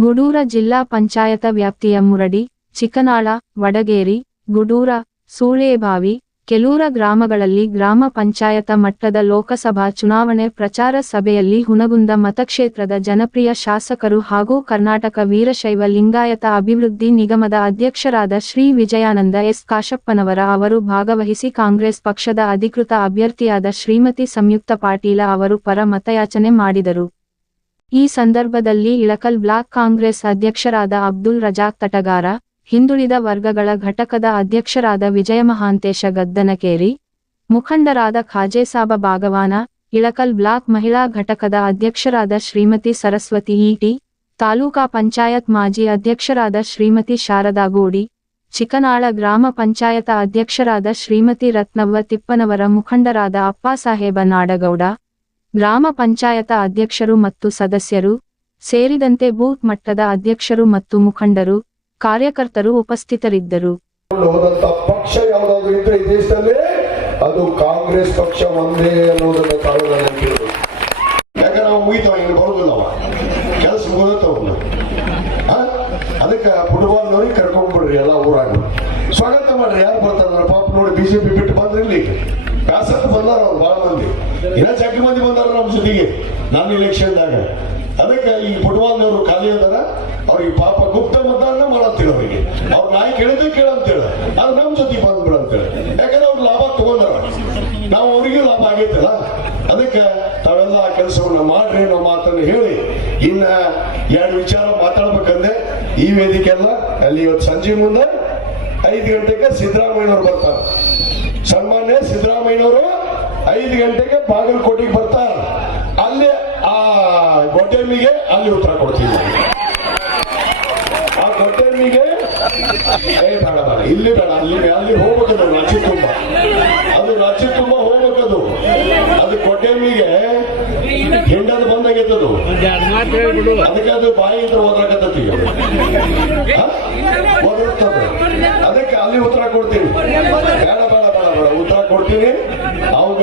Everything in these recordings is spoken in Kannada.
ಗುಡೂರ ಜಿಲ್ಲಾ ಪಂಚಾಯತ ವ್ಯಾಪ್ತಿಯ ಮುರಡಿ, ಚಿಕ್ಕನಾಳ, ವಡಗೇರಿ, ಗುಡೂರ, ಸೂಳೆಬಾವಿ, ಕೆಲೂರ ಗ್ರಾಮಗಳಲ್ಲಿ ಗ್ರಾಮ ಪಂಚಾಯತ ಮಟ್ಟದ ಲೋಕಸಭಾ ಚುನಾವಣೆ ಪ್ರಚಾರ ಸಭೆಯಲ್ಲಿ ಹುಣಗುಂದ ಮತಕ್ಷೇತ್ರದ ಜನಪ್ರಿಯ ಶಾಸಕರು ಹಾಗೂ ಕರ್ನಾಟಕ ವೀರಶೈವ ಲಿಂಗಾಯತ ಅಭಿವೃದ್ಧಿ ನಿಗಮದ ಅಧ್ಯಕ್ಷರಾದ ಶ್ರೀ ವಿಜಯಾನಂದ ಎಸ್ ಕಾಶಪ್ಪನವರ ಅವರು ಭಾಗವಹಿಸಿ ಕಾಂಗ್ರೆಸ್ ಪಕ್ಷದ ಅಧಿಕೃತ ಅಭ್ಯರ್ಥಿಯಾದ ಶ್ರೀಮತಿ ಸಂಯುಕ್ತ ಪಾಟೀಲ ಅವರು ಪರ ಮತಯಾಚನೆ ಮಾಡಿದರು. ಈ ಸಂದರ್ಭದಲ್ಲಿ ಇಳಕಲ್ ಬ್ಲಾಕ್ ಕಾಂಗ್ರೆಸ್ ಅಧ್ಯಕ್ಷರಾದ ಅಬ್ದುಲ್ ರಜಾಕ್ ತಟಗಾರ, ಹಿಂದುಳಿದ ವರ್ಗಗಳ ಘಟಕದ ಅಧ್ಯಕ್ಷರಾದ ವಿಜಯ ಮಹಾಂತೇಶ ಗದ್ದನಕೇರಿ, ಮುಖಂಡರಾದ ಖಾಜೇಸಾಬ ಭಾಗವಾನ, ಇಳಕಲ್ ಬ್ಲಾಕ್ ಮಹಿಳಾ ಘಟಕದ ಅಧ್ಯಕ್ಷರಾದ ಶ್ರೀಮತಿ ಸರಸ್ವತಿ ಈಟಿ ತಾಲೂಕಾ ಪಂಚಾಯತ್ ಮಾಜಿ ಅಧ್ಯಕ್ಷರಾದ ಶ್ರೀಮತಿ ಶಾರದಾ ಗೋಡಿ ಚಿಕನಾಳ ಗ್ರಾಮ ಪಂಚಾಯತ ಅಧ್ಯಕ್ಷರಾದ ಶ್ರೀಮತಿ ರತ್ನವ್ವ ತಿಪ್ಪನವರ ಮುಖಂಡರಾದ ಅಪ್ಪಾಸಾಹೇಬ ನಾಡಗೌಡ ಗ್ರಾಮ ಪಂಚಾಯತ ಅಧ್ಯಕ್ಷರು ಮತ್ತು ಸದಸ್ಯರು, ಸೇರಿದಂತೆ ಬೂತ್ ಮಟ್ಟದ ಅಧ್ಯಕ್ಷರು ಮತ್ತು ಮುಖಂಡರು, ಕಾರ್ಯಕರ್ತರು ಉಪಸ್ಥಿತರಿದ್ದರು. ಪಕ್ಷ ಯಾವುದಾದ್ರೂ ಇದ್ರೆ ಈ ದೇಶದಲ್ಲಿ ಅದು ಕಾಂಗ್ರೆಸ್ ಪಕ್ಷ ಒಂದೇ ಅನ್ನೋದನ್ನ ನನಗೆ ಯಾಕಂದ್ರೆ ನಾವು ಮುಗಿತಾವ ಇನ್ನು ಬರೋದಿಲ್ಲ ಅವ. ಕೆಲಸ ಮುಗಿದತ್ತವ ಅದಕ್ಕೆ ಫುಟ್ಬಾಲ್ನವ್ರಿಗೆ ಕರ್ಕೊಂಡ್ಬಿಡ್ರಿ ಎಲ್ಲ ಊರಾಗ ಸ್ವಾಗತ ಮಾಡ್ರಿ, ಯಾರು ಬರ್ತಾರ ಪಾಪ ನೋಡಿ ಬಿಜೆಪಿ ಬಿಟ್ಟು ಬಂದ್ರಿ ಇಲ್ಲಿ ಕಾಸತ್ ಬಂದಾರ ಅವ್ರು ಬಹಳ ಮಂದಿ. ಇನ್ನ ಜಗ್ಗಿ ಮಂದಿ ಬಂದಾರ ನಮ್ಮ ಜೊತೆಗೆ. ನನ್ನ ಇಲೆಕ್ಷನ್ದಾಗ ಅದಕ್ಕೆ ಈ ಫುಟ್ಬಾಲ್ನವರು ಖಾಲಿ ಅದಾರ. ಅವ್ರಿಗೆ ಪಾಪ ಗುಪ್ತ ಮತದಾನ ಮಾಡತ್ತಿಲ್ಲ ಅವರಿಗೆ. ಅವ್ರ ನಾಯಿ ಕೇಳಿದ್ರೆ ಕೇಳಂತೇಳ ಅದು ನಮ್ಮ ಜೊತೆ ಬಂದ್ಬಿಡ ಅಂತೇಳಿ. ಯಾಕಂದ್ರೆ ಅವ್ರು ಲಾಭ ತಗೊಂಡಾರ. ನಾವು ಅವ್ರಿಗೂ ಲಾಭ ಆಗೈತಲ್ಲ. ಅದಕ್ಕೆ ತಾವೆಲ್ಲ ಆ ಕೆಲಸವನ್ನ ಮಾಡ್ರಿ ಅನ್ನೋ ಮಾತನ್ನು ಹೇಳಿ. ಇನ್ನ ಎರಡು ವಿಚಾರ ಮಾತಾಡ್ಬೇಕಂದ್ರೆ ಈ ವೇದಿಕೆ ಅಲ್ಲ ಅಲ್ಲಿ ಇವತ್ತು ಸಂಜೆ ಮುಂದೆ ಐದು ಗಂಟೆಗೆ ಸಿದ್ದರಾಮಯ್ಯವ್ರು ಬರ್ತಾರೆ. ಸನ್ಮಾನ್ಯ ಸಿದ್ದರಾಮಯ್ಯನವರು ಐದು ಗಂಟೆಗೆ ಬಾಗಲಕೋಟೆಗೆ ಬರ್ತಾರೆ. ಅಲ್ಲಿ ಆ ಗೊಟ್ಟೆಮ್ಮಿಗೆ ಅಲ್ಲಿ ಉತ್ತರ ಕೊಡ್ತೀವಿ ಆ ಗೊಟ್ಟೆಮ್ಮಿಗೆ ಏ ಇಲ್ಲಿ ಬೇಡ, ಅಲ್ಲಿ ಅಲ್ಲಿ ಹೋಗ್ಬೇಕದು ರಚಿ ತುಂಬ ಅದು ರಚಿ ತುಂಬ ಹೋಗ್ಬೇಕದು. ಅದು ಕೊಡ್ಡೆಮ್ಮಿಗೆ ಹಿಂಡದು ಬಂದಾಗೈತದು ಅದಕ್ಕೆ ಅದು ಬಾಯಿ ಇದ್ರೆ ಓದಿರ್ತದೆ ಅದಕ್ಕೆ ಅಲ್ಲಿ ಉತ್ತರ ಬೇಡ ಬೇಡ. ಉತ್ತರ ಕೊಡ್ತೀನಿ. ಅವಾಗ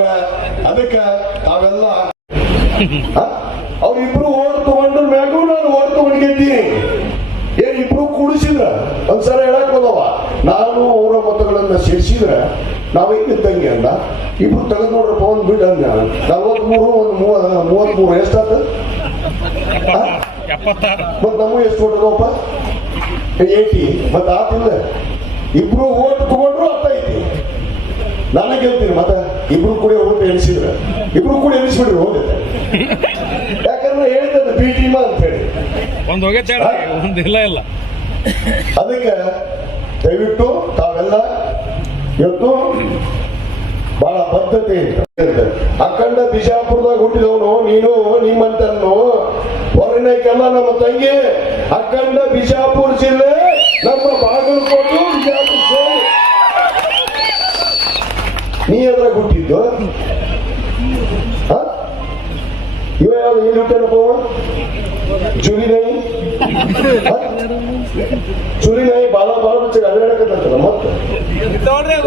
ಅದಕ್ಕೆ ತಾವೆಲ್ಲ ಅವ್ರಿಬ್ರು ಓಟ್ ತಗೊಂಡ್ರ ಮ್ಯಾಗೂ ನಾನು ಓಟ್ ತಗೊಂಡಿದ್ದೀನಿ ಏನ್ ಇಬ್ರು ಕೂಡಿಸಿದ್ರ? ಒಂದ್ಸಲ ಹೇಳಕ್ ಹೋದವ. ನಾನು ಅವರ ಮತಗಳನ್ನ ಸೇರಿಸಿದ್ರ. ನಾವ್ ಹೆಂಗಿದ್ದಂಗೆ ಅಂದ. ಇಬ್ರು ತೆಗೆದು ನೋಡ್ರಪ್ಪ ಒಂದ್ ಬಿಡ್ ಅಂದ ನಲ್ವತ್ಮೂರು, ಒಂದ್ ಮೂವ ಮೂವತ್ಮೂರು ಎಷ್ಟಾತ? ಮತ್ ನಮ್ಮ ಎಷ್ಟು ಹೊಡೆದಪ್ಪ ಏಟಿ ಮತ್ ಆತಿಲ್ಲ. ಇಬ್ರು ಓಟ್ ತಗೊಂಡ್ರು ಅರ್ಥ ನಾನು ಕೇಳ್ತೀನಿ ಮತ್ತ ಇಬ್ರು ಕೂಡ ಓಟ್ ಎಣಿಸಿದ್ರ. ಇಬ್ರು ಕೂಡ ಎಣಿಸ್ಬಿಡ್ರಿ ಹೋಗುತ್ತೆ. ಯಾಕಂದ್ರೆ ಹೇಳ್ತದೆ ಬಿ ಟೀಮ ಅಂತ ಹೇಳಿ. ಒಂದು ಹೋಗೈತೆ ಒಂದು ಇಲ್ಲ ಇಲ್ಲ. ಅದಕ್ಕೆ ದಯವಿಟ್ಟು ತಾವೆಲ್ಲ ಇವತ್ತು ಬಹಳ ಬದ್ಧತೆ. ಅಖಂಡ ಬಿಜಾಪುರದಾಗ ಹುಟ್ಟಿದವನು ನೀನು ನಿಮ್ಮಂತನ್ನು ಹೊರನಕ್ಕೆಲ್ಲ ನಮ್ಮ ತಂಗಿ ಅಖಂಡ ಬಿಜಾಪುರ ಜಿಲ್ಲೆ ನಮ್ಮ ಇವ ಯಾವ್ದು ಚುರಿನೇ ಚುರಿನೇ ಜುಲಿ ನೈ ಹ? ಚುರಿ ನಾಯಿ ಬಾಲ ಬಾಲ ಮುಚ್ಚಿ ಅಲ್ಲಾಡಕತ್ತಂತಲ್ಲ ಮತ್ತೆ?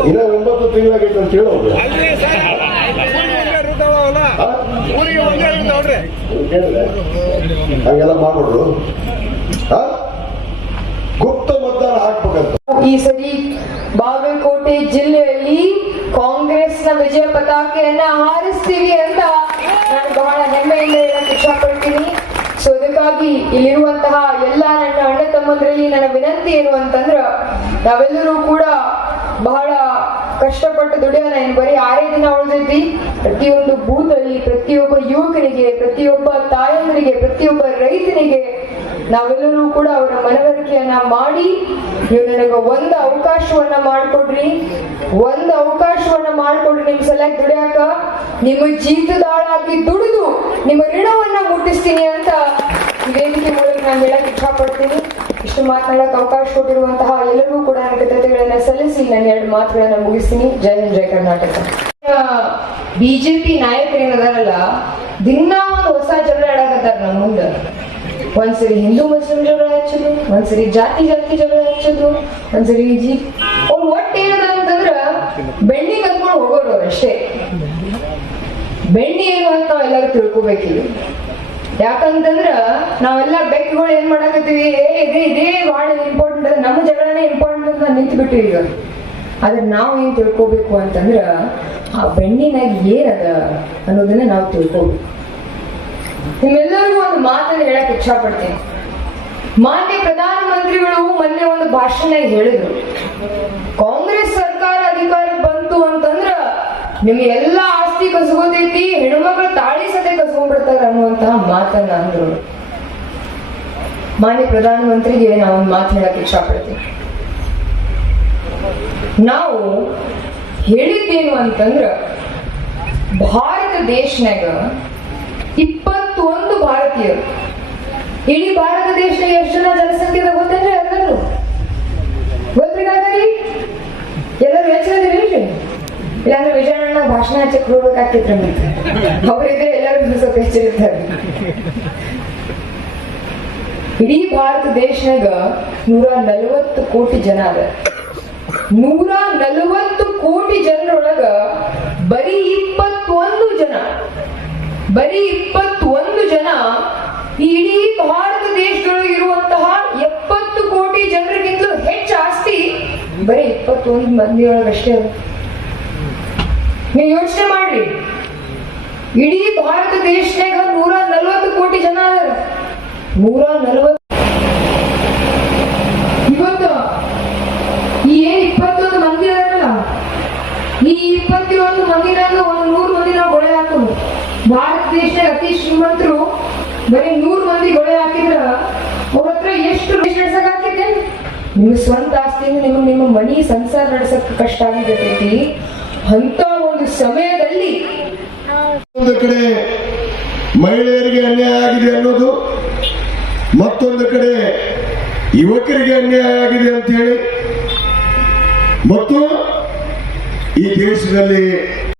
ಇನ್ನ ಒಂಬತ್ತು ತಿಂಗಳಾಗೈತೆ ಅಂತ ಹೇಳೋದು? ಹಂಗೆಲ್ಲ ಮಾಡ್ಬಿಡ್ರು ಗುಪ್ತ ಮತದಾನ ಹಾಕ್ಬೇಕಂತ ಈ ಸರಿ ಬಾಗಲಕೋಟೆ ಜಿಲ್ಲೆಯಲ್ಲಿ ಕಾಂಗ್ರೆಸ್ನ ವಿಜಯ ಪತಾಕೆಯನ್ನ ಹಾರಿಸ್ತೀವಿ ಅಂತ ನಾನು ಬಹಳ ಹೆಮ್ಮೆಯಿಂದ ಹೇಳಕ್ ಇಷ್ಟಪಡ್ತೀನಿ ಸೊ ಅದಕ್ಕಾಗಿ ಇಲ್ಲಿರುವಂತಹ ಎಲ್ಲ ನನ್ನ ಅಣ್ಣ ತಮ್ಮಂದ್ರಲ್ಲಿ ನನ್ನ ವಿನಂತಿ ಏನು ಅಂತಂದ್ರ, ನಾವೆಲ್ಲರೂ ಕೂಡ ಬಹಳ ಕಷ್ಟಪಟ್ಟು ದುಡಿಯೋಣ ಏನು ಬರೀ ಆರೇ ದಿನ ಉಳಿದೈತಿ ಪ್ರತಿಯೊಂದು ಬೂತಲ್ಲಿ ಪ್ರತಿಯೊಬ್ಬ ಯುವಕರಿಗೆ ಪ್ರತಿಯೊಬ್ಬ ತಾಯಂದರಿಗೆ, ಪ್ರತಿಯೊಬ್ಬ ರೈತನಿಗೆ ನಾವೆಲ್ಲರೂ ಕೂಡ ಅವರ ಮನವರಿಕೆಯನ್ನ ಮಾಡಿ ನೀವು ನನಗೆ ಒಂದು ಅವಕಾಶವನ್ನ ಮಾಡ್ಕೊಡ್ರಿ. ಒಂದು ಅವಕಾಶವನ್ನ ಮಾಡ್ಕೊಡ್ರಿ ನಿಮ್ ಸಲಹೆ ದುಡಿಯಾಕ. ನಿಮ್ಮ ಜೀತದಾಳಾಗಿ ದುಡಿದು ನಿಮ್ಮ ಋಣವನ್ನ ಮುಟ್ಟಿಸ್ತೀನಿ ಅಂತ ವೇದಿಕೆ ಮೂಲಕ ನಾನು ಹೇಳಕ್ ಇಷ್ಟಪಡ್ತೀನಿ. ಇಷ್ಟು ಮಾತನಾಡಕ್ ಅವಕಾಶ ಕೊಟ್ಟಿರುವಂತಹ ಎಲ್ಲರಿಗೂ ಕೂಡ ನನ್ನ ಕೃತಜ್ಞತೆಗಳನ್ನ ಸಲ್ಲಿಸಿ ನಾನು ಎರಡು ಮಾತುಗಳನ್ನ ಮುಗಿಸ್ತೀನಿ. ಜೈ ಹಿಂದ್, ಜೈ ಕರ್ನಾಟಕ. ಬಿಜೆಪಿ ನಾಯಕರು ಏನದಾರಲ್ಲ ದಿನಾ ಒಂದು ಹೊಸ ಜಗಳ ಆಡಕತ್ತಾರ ನಮ್ಮ ಮುಂದೆ. ಒಂದ್ಸರಿ ಹಿಂದೂ ಮುಸ್ಲಿಂ ಜಗಳ ಹಚ್ಚೋದು ಒಂದ್ಸರಿ ಜಾತಿ ಜಾತಿ ಜಗಳ ಹಚ್ಚೋದು ಒಂದ್ಸರಿ ಜಿ ಅವ್ರು ಒಟ್ಟು ಏನದ ಅಂತಂದ್ರ ಬೆಣ್ಣಿ ಕತ್ಕೊಂಡು ಹೋಗೋರು ಅಷ್ಟೇ. ಬೆಣ್ಣಿ ಏನು ಅಂತ ನಾವ್ ಎಲ್ಲರೂ ತಿಳ್ಕೊಬೇಕಿಲ್ಲ ಯಾಕಂತಂದ್ರ ನಾವೆಲ್ಲ ಬೆಕ್ಕುಗಳು ಏನ್ ಮಾಡಕತ್ತೀವಿ, ಏ, ಇದೇ ಇದೇ ಬಹಳ ಇಂಪಾರ್ಟೆಂಟ್ ನಮ್ಮ ಜಗಳನೇ ಇಂಪಾರ್ಟೆಂಟ್ ಅಂತ ನಿಂತು ಬಿಟ್ಟಿವಿ ಈಗ. ಆದ್ರೆ ನಾವು ಏನ್ ತಿಳ್ಕೊಬೇಕು ಅಂತಂದ್ರ ಆ ಬೆಣ್ಣಿನಾಗ ಏನದ ಅನ್ನೋದನ್ನ ನಾವು ತಿಳ್ಕೊಬೇಕು. ನಿಮ್ಮೆಲ್ಲರಿಗೂ ಒಂದು ಮಾತನ್ನ ಹೇಳಕ್ ಇಚ್ಛಾ ಪಡ್ತೀನಿ ಮಾನ್ಯ ಪ್ರಧಾನಮಂತ್ರಿಗಳು ಮೊನ್ನೆ ಒಂದು ಭಾಷಣ ಹೇಳಿದ್ರು. ಕಾಂಗ್ರೆಸ್ ಸರ್ಕಾರ ಅಧಿಕಾರಕ್ಕೆ ಬಂತು ಅಂತಂದ್ರ ನಿಮ್ ಎಲ್ಲಾ ಆಸ್ತಿ ಕಸಗೋತೈತಿ, ಹೆಣ್ಮಕ್ಳು ತಾಳಿ ಸತೆ ಕಸ್ಕೊಂಡ್ಬಿಡ್ತಾರ ಅನ್ನುವಂತಹ ಮಾತನ್ನ ಅಂದ್ರು. ಮಾನ್ಯ ಪ್ರಧಾನಮಂತ್ರಿಗೆ ನಾವು ಒಂದು ಮಾತು ಹೇಳಕ್ ಇಚ್ಛಾ ಪಡ್ತೀನಿ ನಾವು ಹೇಳಿದ್ದೇನು ಅಂತಂದ್ರ, ಭಾರತ ದೇಶನಾಗ ಭಾರತೀಯರು ಇಡೀ ಭಾರತ ದೇಶದಾಗ ಎಷ್ಟು ಜನ ಜನಸಂಖ್ಯೆ ಗೊತ್ತೇನ್ರಿ ಎಲ್ಲರೂ ಗೊತ್ತಿಗಾಗಲಿ ಎಲ್ಲರೂ ಹೆಚ್ಚಿದ್ರಿ ಇಲ್ಲಾಂದ್ರೆ ವಿಜಯಣ್ಣ ಭಾಷಣ ಹಚ್ಚಕ್ ಹೋಗ್ಬೇಕಾಗ್ತಿತ್ತು ನಮಗೆ. ಅವರಿದ್ರೆ ಎಲ್ಲರೂ ಸ್ವಲ್ಪ ಹೆಚ್ಚಿರ್ತಾರೆ ಇಡೀ ಭಾರತ ದೇಶನಾಗ ನೂರ ನಲವತ್ತು ಕೋಟಿ ಜನ ಅದ. ನೂರ ನಲವತ್ತು ಕೋಟಿ ಜನರೊಳಗ ಬರೀ ಇಪ್ಪತ್ತೊಂದು ಜನ, ಬರೀ ಇಪ್ಪತ್ತೊಂದು ಜನ ಇಡೀ ಭಾರತ ದೇಶದೊಳಗೆ ಇರುವಂತಹ ಎಪ್ಪತ್ತು ಕೋಟಿ ಜನರಿಗಿಂತಲೂ ಹೆಚ್ಚು ಆಸ್ತಿ ಬರೀ ಇಪ್ಪತ್ತೊಂದು ಮಂದಿಯೊಳಗಷ್ಟೇ ನೀವು ಯೋಚನೆ ಮಾಡ್ರಿ. ಇಡೀ ಭಾರತ ದೇಶದಾಗ ನೂರ ನಲ್ವತ್ತು ಕೋಟಿ ಜನ ಅದಾರ. ನೂರ ನಲ್ವತ್ತು ಇವತ್ತು ಈ ಏನ್ ಇಪ್ಪತ್ತೊಂದು ಮಂದಿ ಅದಾರಲ್ಲ, ಈ ಇಪ್ಪತ್ತೊಂದು ಮಂದಿನಾಗ ಭಾರತ ದೇಶ ಅತಿ ಶ್ರೀಮಂತರು, ಬರೀ ನೂರು ಮಂದಿ ಗೊಳೆ ಹಾಕಿದ್ರ ಅವ್ರ ಎಷ್ಟು ನಡ್ಸಕ್ ಹಾಕಿದ್ದೆ ನಿಮ್ಮ ಸ್ವಂತ ಆಸ್ತಿಯಿಂದ ನಿಮ್ಮ ನಿಮ್ಮ ಮನಿ ಸಂಸಾರ ನಡ್ಸಕ್ ಕಷ್ಟ ಆಗಿರ್ತೈತಿ ಅಂತ ಒಂದು ಸಮಯದಲ್ಲಿ ಒಂದು ಕಡೆ ಮಹಿಳೆಯರಿಗೆ ಅನ್ಯಾಯ ಆಗಿದೆ ಅನ್ನೋದು, ಮತ್ತೊಂದು ಕಡೆ ಯುವಕರಿಗೆ ಅನ್ಯಾಯ ಆಗಿದೆ ಅಂತ ಹೇಳಿ, ಮತ್ತು ಈ ದೇಶದಲ್ಲಿ